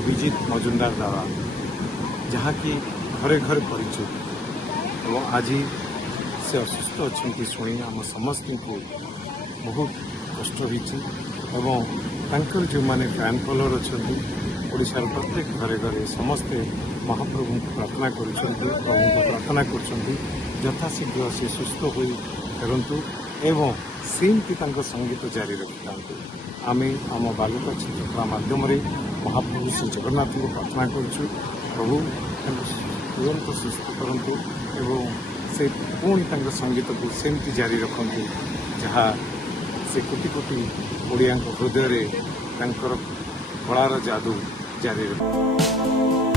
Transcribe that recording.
अभिजित मजुमदार दादा जहाँकि घरे घरे परिचित और आज से असुस्थ अच्छा शुणी आम समस्त को बहुत कष्ट होकर जो मैंने फैन फॉलोअर अच्छा ओडार प्रत्येक घरे घरे समस्ते महाप्रभु को प्रार्थना प्रभु को प्रार्थना करथाशीघ्र से सुस्थ हो फेरतु एवं सेमती संगीत जारी रखी था। आम आम बालुका चित्रकला मध्यम महाप्रभु श्री जगन्नाथ को प्रार्थना करुँ प्रभु तुरंत सुस्थ करतु एवं से पुणी संगीत को सेमती जारी रखु जहाँ से कोटि कोटि ओडिया हृदय कलार जादू जारी रख।